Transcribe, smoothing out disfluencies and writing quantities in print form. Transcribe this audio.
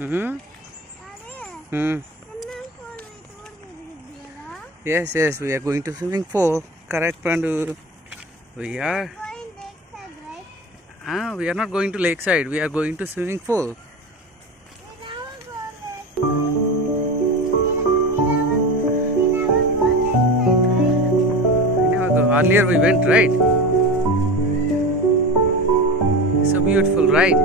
Mm-hmm. Hmm. Yes, yes, we are going to swimming pool. Correct, Pandu. We are. We are not going to lakeside. We are going to swimming pool. We never go. Earlier we went, right? So beautiful, right?